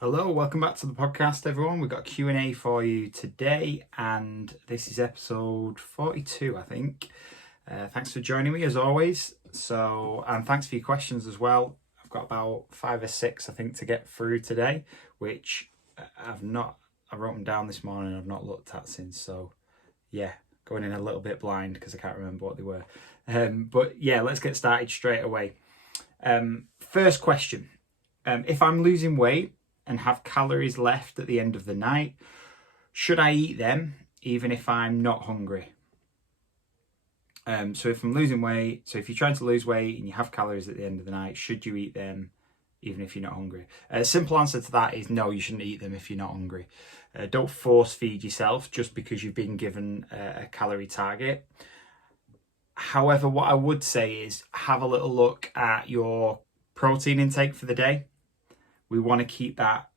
Hello, welcome back to the podcast, everyone. We've got a Q&A for you today, and this is episode 42, I think. Thanks for joining me, as always. And thanks for your questions as well. I've got about 5 or 6, I think, to get through today, which I wrote them down this morning, I've not looked at since. So, yeah, going in a little bit blind because I can't remember what they were. But yeah, let's get started straight away. First question. If I'm losing weight and have calories left at the end of the night, should I eat them even if I'm not hungry? So if I'm losing weight, so if you're trying to lose weight and you have calories at the end of the night, should you eat them even if you're not hungry? Simple answer to that is no, you shouldn't eat them if you're not hungry. Don't force feed yourself just because you've been given a calorie target. However, what I would say is have a little look at your protein intake for the day. We want to keep that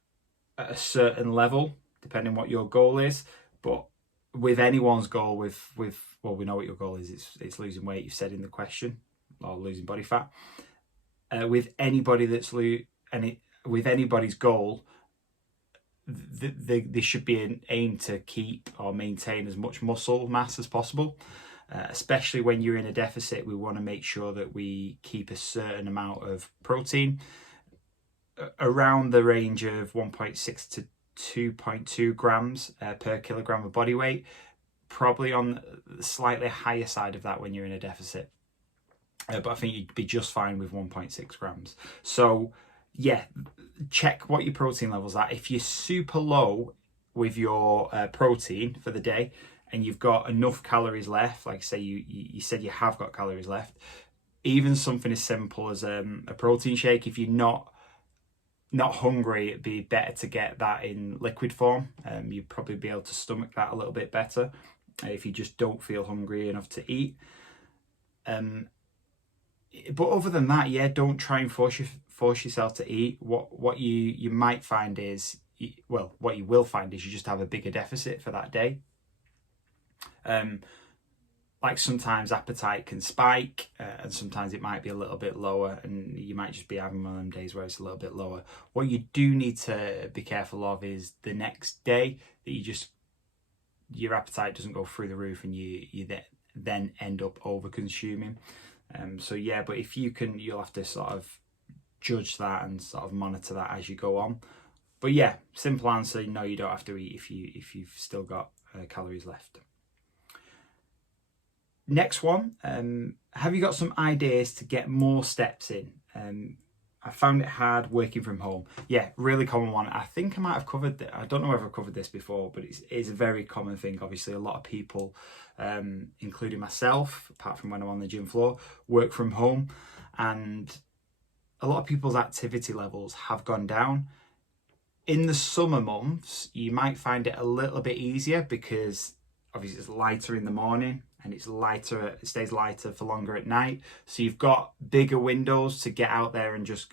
at a certain level, depending what your goal is. But with anyone's goal, well, we know what your goal is. It's losing weight. You've said in the question, or losing body fat. With anybody with anybody's goal, there should be an aim to keep or maintain as much muscle mass as possible. Especially when you're in a deficit, we want to make sure that we keep a certain amount of protein around the range of 1.6 to 2.2 grams per kilogram of body weight, probably on the slightly higher side of that when you're in a deficit. But I think you'd be just fine with 1.6 grams. So yeah, check what your protein levels are. If you're super low with your protein for the day and you've got enough calories left, like say you said you have got calories left, even something as simple as a protein shake, if you're not hungry, it'd be better to get that in liquid form. You'd probably be able to stomach that a little bit better if you just don't feel hungry enough to eat. But other than that, yeah, don't try and force yourself to eat. What you might find is, what you will find is you just have a bigger deficit for that day. Like sometimes appetite can spike and sometimes it might be a little bit lower, and you might just be having one of them days where it's a little bit lower. What you do need to be careful of is the next day that your appetite doesn't go through the roof and you then end up over consuming. So yeah, but if you can, you'll have to sort of judge that and sort of monitor that as you go on. But yeah, simple answer, no, you don't have to eat if you've still got calories left. Next one, have you got some ideas to get more steps in? I found it hard working from home. Yeah, really common one. I think I might have covered I don't know whether I've covered this before, but it's a very common thing. Obviously, a lot of people, including myself, apart from when I'm on the gym floor, work from home. And a lot of people's activity levels have gone down. In the summer months, you might find it a little bit easier because obviously it's lighter in the morning and it stays lighter for longer at night. So you've got bigger windows to get out there and just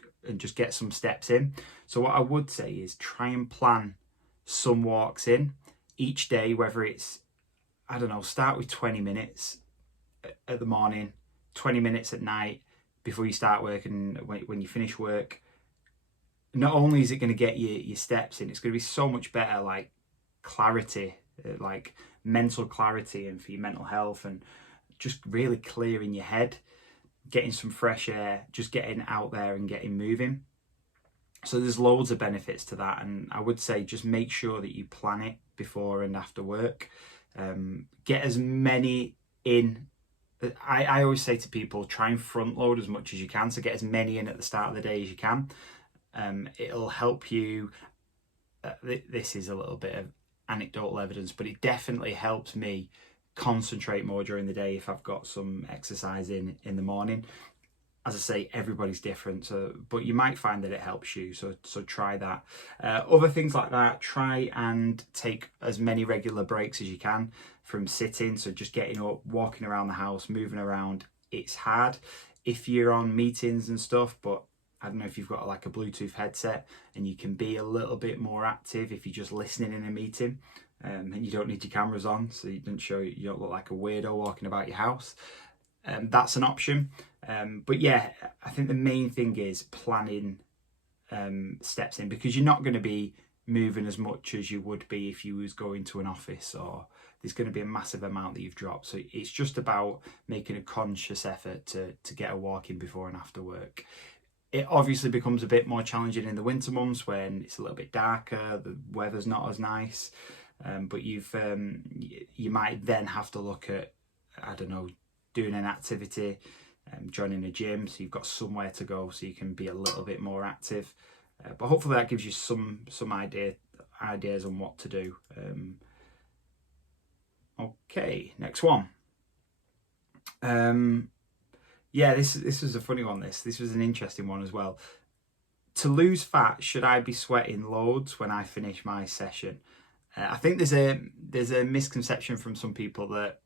get some steps in. So what I would say is try and plan some walks in each day, whether it's, I don't know, start with 20 minutes at the morning, 20 minutes at night before you start work, and when you finish work. Not only is it going to get your steps in, it's going to be so much better, like clarity, like mental clarity, and for your mental health, and just really clearing your head, getting some fresh air, just getting out there and getting moving. So there's loads of benefits to that, and I would say just make sure that you plan it before and after work. Get as many in. I always say to people, try and front load as much as you can, so get as many in at the start of the day as you can. It'll help you. This is a little bit of anecdotal evidence, but it definitely helps me concentrate more during the day if I've got some exercise in the morning. As I say, everybody's different, but you might find that it helps you, so try that. Other things like that, try and take as many regular breaks as you can from sitting, so just getting up, walking around the house, moving around. It's hard if you're on meetings and stuff, but I don't know if you've got like a Bluetooth headset and you can be a little bit more active if you're just listening in a meeting, and you don't need your cameras on, so you don't look like a weirdo walking about your house. That's an option. But yeah, I think the main thing is planning steps in, because you're not going to be moving as much as you would be if you was going to an office, or there's going to be a massive amount that you've dropped. So it's just about making a conscious effort to get a walk in before and after work. It obviously becomes a bit more challenging in the winter months when it's a little bit darker, the weather's not as nice, but you might then have to look at, I don't know, doing an activity, joining a gym, so you've got somewhere to go so you can be a little bit more active. But hopefully that gives you some ideas on what to do. Okay, next one. Yeah, this was a funny one. This was an interesting one as well. To lose fat, should I be sweating loads when I finish my session? I think there's a misconception from some people that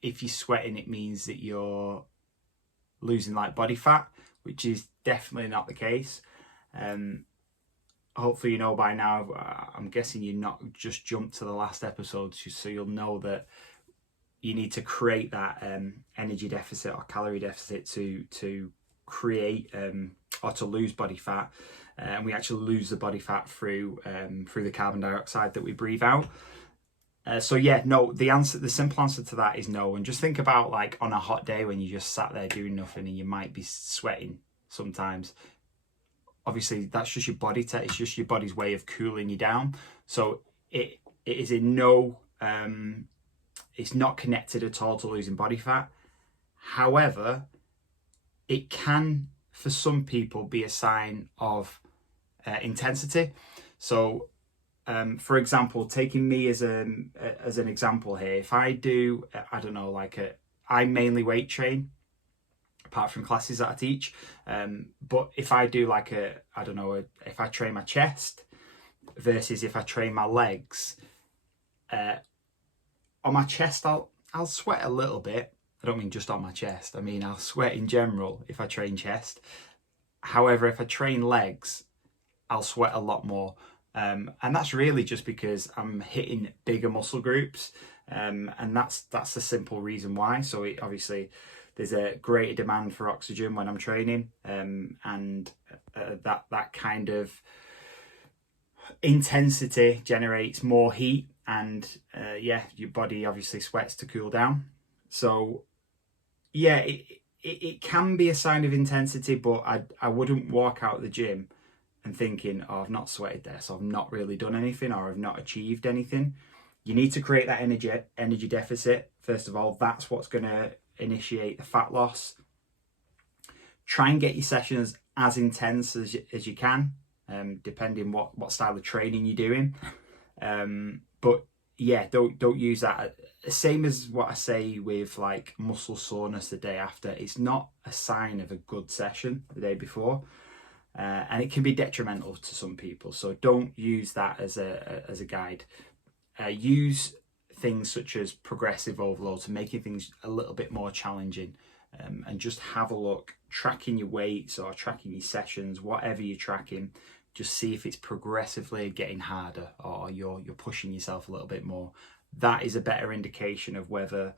if you're sweating, it means that you're losing like body fat, which is definitely not the case. Hopefully you know by now. I'm guessing you're not just jumped to the last episode, so you'll know that you need to create that energy deficit or calorie deficit to create or to lose body fat, and we actually lose the body fat through the carbon dioxide that we breathe out. So yeah, no, the simple answer to that is no. And just think about like on a hot day when you just sat there doing nothing and you might be sweating sometimes. Obviously that's just your body it's just your body's way of cooling you down. So it is in no it's not connected at all to losing body fat. However, it can, for some people, be a sign of intensity. So, for example, taking me as an example here, if I do, I don't know, I mainly weight train, apart from classes that I teach. But if I do if I train my chest versus if I train my legs, on my chest, I'll sweat a little bit. I don't mean just on my chest. I mean, I'll sweat in general if I train chest. However, if I train legs, I'll sweat a lot more. And that's really just because I'm hitting bigger muscle groups. And that's the simple reason why. So obviously there's a greater demand for oxygen when I'm training. And that kind of intensity generates more heat, and your body obviously sweats to cool down. So yeah, it can be a sign of intensity, but I wouldn't walk out of the gym and thinking, oh, I've not sweated there, so I've not really done anything, or I've not achieved anything. You need to create that energy deficit. First of all, that's what's going to initiate the fat loss. Try and get your sessions as intense as you can, depending what style of training you're doing. But yeah, don't use that. Same as what I say with like muscle soreness the day after. It's not a sign of a good session the day before, and it can be detrimental to some people. So don't use that as a guide. Use things such as progressive overload to making things a little bit more challenging, and just have a look, tracking your weights or tracking your sessions, whatever you're tracking. Just see if it's progressively getting harder or you're pushing yourself a little bit more. That is a better indication of whether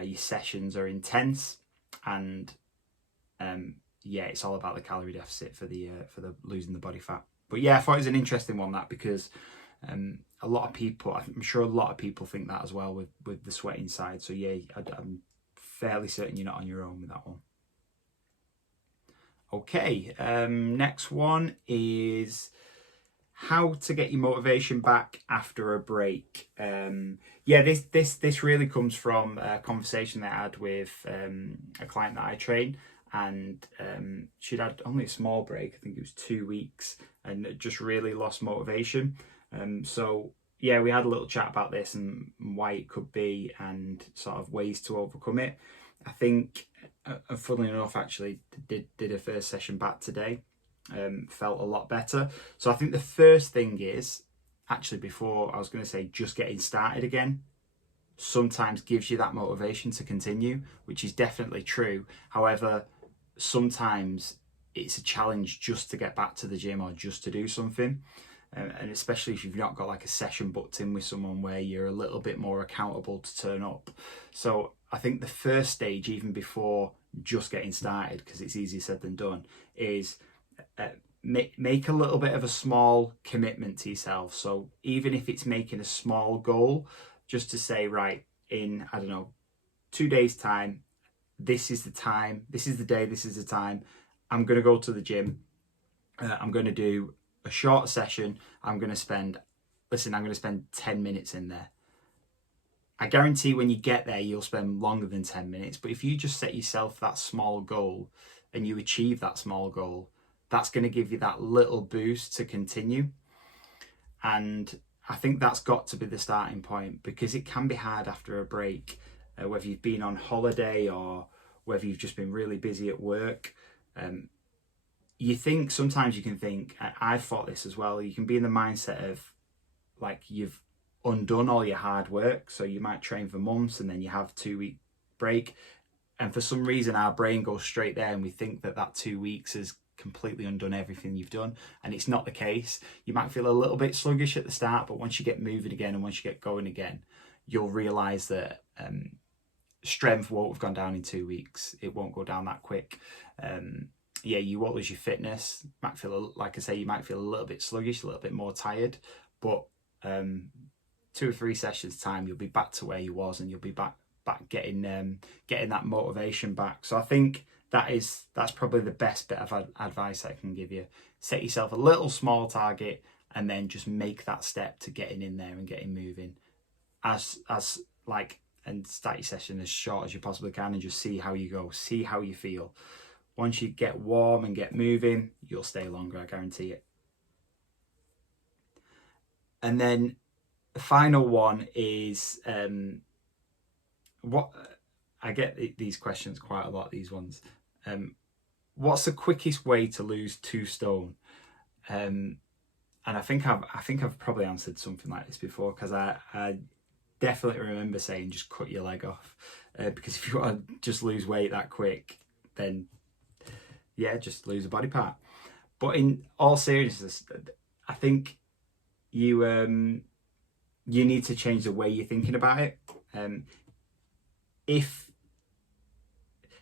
your sessions are intense. And it's all about the calorie deficit for the losing the body fat. But yeah, I thought it was an interesting one, that, because a lot of people, I'm sure a lot of people think that as well with the sweating side. So yeah, I'm fairly certain you're not on your own with that one. Okay, next one is how to get your motivation back after a break. This really comes from a conversation that I had with a client that I train, and she'd had only a small break. I think it was 2 weeks, and just really lost motivation. So yeah, we had a little chat about this and why it could be and sort of ways to overcome it. I think, funnily enough, actually did a first session back today. Felt a lot better. So I think the first thing is, actually, before I was going to say just getting started again, sometimes gives you that motivation to continue, which is definitely true. However, sometimes it's a challenge just to get back to the gym or just to do something. And especially if you've not got like a session booked in with someone where you're a little bit more accountable to turn up. So I think the first stage, even before just getting started, because it's easier said than done, is make a little bit of a small commitment to yourself. So even if it's making a small goal, just to say, right, in, I don't know, 2 days time, this is the time, this is the day, this is the time, I'm going to go to the gym. I'm going to do a short session. I'm going to spend 10 minutes in there. I guarantee when you get there, you'll spend longer than 10 minutes. But if you just set yourself that small goal and you achieve that small goal, that's going to give you that little boost to continue. And I think that's got to be the starting point, because it can be hard after a break, whether you've been on holiday or whether you've just been really busy at work. Sometimes you can think, I've thought this as well, you can be in the mindset of like you've undone all your hard work. So you might train for months and then you have 2 week break. And for some reason, our brain goes straight there and we think that 2 weeks has completely undone everything you've done. And it's not the case. You might feel a little bit sluggish at the start, but once you get moving again and once you get going again, you'll realize that strength won't have gone down in 2 weeks. It won't go down that quick. You won't lose your fitness. Might feel, like I say, you might feel a little bit sluggish, a little bit more tired, but 2 or 3 sessions time, you'll be back to where you was, and you'll be back getting that motivation back. So I think that's probably the best bit of advice I can give you. Set yourself a little small target, and then just make that step to getting in there and getting moving. And start your session as short as you possibly can, and just see how you go, see how you feel. Once you get warm and get moving, you'll stay longer, I guarantee it. And then the final one is what I get these questions quite a lot. These ones, what's the quickest way to lose 2 stone? And I think I've probably answered something like this before, because I definitely remember saying just cut your leg off, because if you want to just lose weight that quick, then just lose a body part. But in all seriousness, I think you need to change the way you're thinking about it. If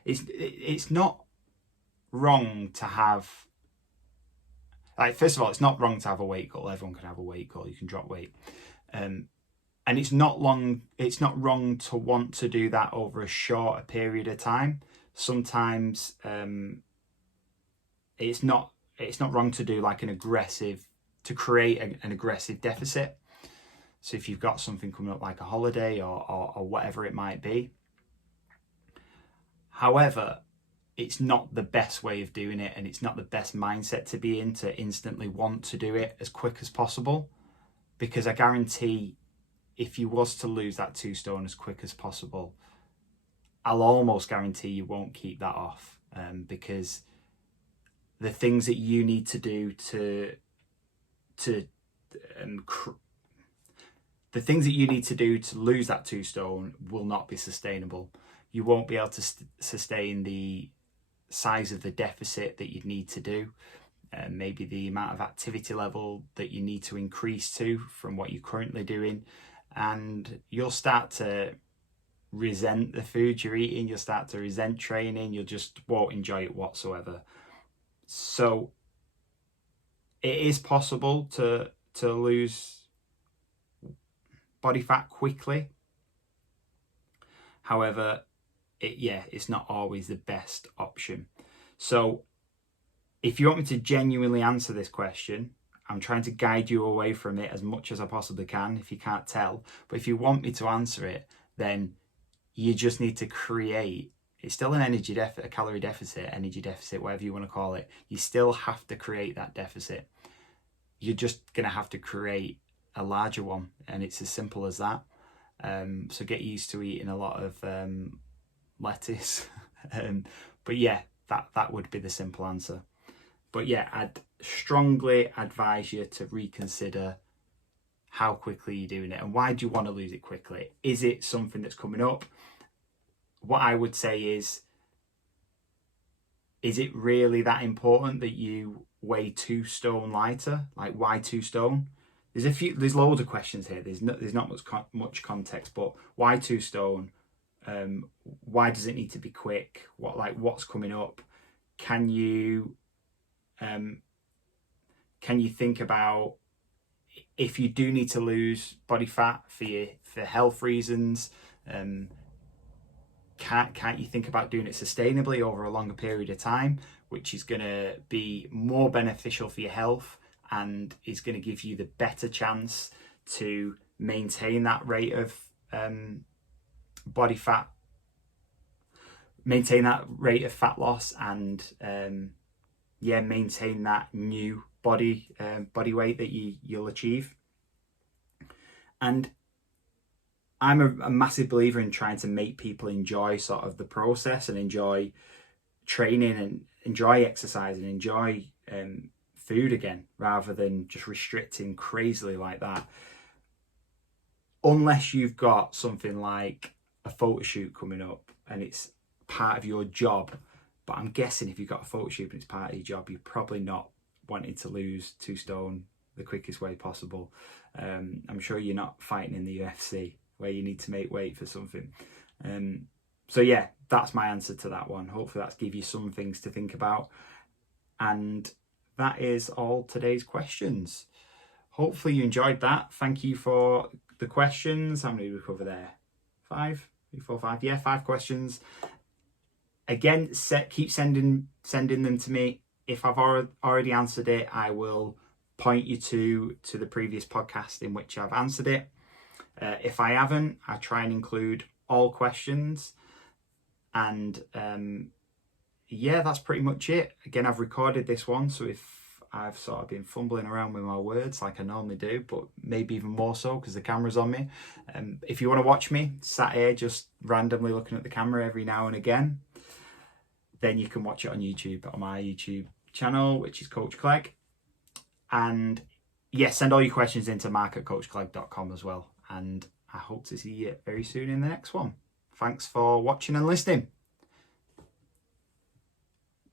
it's not wrong to have, first of all, it's not wrong to have a weight goal. Everyone can have a weight goal. You can drop weight, and it's not wrong to want to do that over a shorter period of time. Sometimes it's not wrong to do like to create an aggressive deficit. So if you've got something coming up like a holiday or whatever it might be. However, it's not the best way of doing it, and it's not the best mindset to be in, to instantly want to do it as quick as possible. Because I guarantee, if you was to lose that 2 stone as quick as possible, I'll almost guarantee you won't keep that off, because the things that you need to do to lose that 2 stone will not be sustainable. You won't be able to sustain the size of the deficit that you'd need to do, maybe the amount of activity level that you need to increase to from what you're currently doing, and you'll start to resent the food you're eating. You'll start to resent training. You just won't enjoy it whatsoever. So it is possible to lose body fat quickly. However, it's not always the best option. So if you want me to genuinely answer this question, I'm trying to guide you away from it as much as I possibly can, if you can't tell. But if you want me to answer it, then you just need to create, it's still an energy deficit, a calorie deficit, energy deficit, whatever you want to call it. You still have to create that deficit. You're just going to have to create a larger one, and it's as simple as that. So get used to eating a lot of lettuce. But yeah, that would be the simple answer. But yeah, I'd strongly advise you to reconsider how quickly you're doing it, and why do you want to lose it quickly? Is it something that's coming up? What I would say is it really that important that you weigh 2 stone lighter? Like, why 2 stone? There's loads of questions here. There's not much context, but why 2 stone? Why does it need to be quick? What's coming up? Can you can you think about if you do need to lose body fat for health reasons? Can't you think about doing it sustainably over a longer period of time, which is going to be more beneficial for your health and is going to give you the better chance to maintain that rate of body fat, maintain that rate of fat loss, and maintain that new body weight that you'll achieve. And I'm a massive believer in trying to make people enjoy sort of the process and enjoy training and enjoy exercise and enjoy food again, rather than just restricting crazily like that. Unless you've got something like a photo shoot coming up and it's part of your job. But I'm guessing if you've got a photo shoot and it's part of your job, you're probably not wanting to lose 2 stone the quickest way possible. I'm sure you're not fighting in the UFC where you need to make weight for something. So yeah, that's my answer to that one. Hopefully that's give you some things to think about. And that is all today's questions. Hopefully you enjoyed that. Thank you for the questions. How many did we cover there? 5, 3, 4, 5. Yeah, 5 questions. Again, keep sending them to me. If I've already answered it, I will point you to the previous podcast in which I've answered it. If I haven't, I try and include all questions. And yeah, that's pretty much it. Again, I've recorded this one, so if I've sort of been fumbling around with my words like I normally do, but maybe even more so because the camera's on me. If you want to watch me sat here just randomly looking at the camera every now and again, then you can watch it on YouTube, on my YouTube channel, which is Coach Clegg. And yes, send all your questions into mark@coachclegg.com as well. And I hope to see you very soon in the next one. Thanks for watching and listening.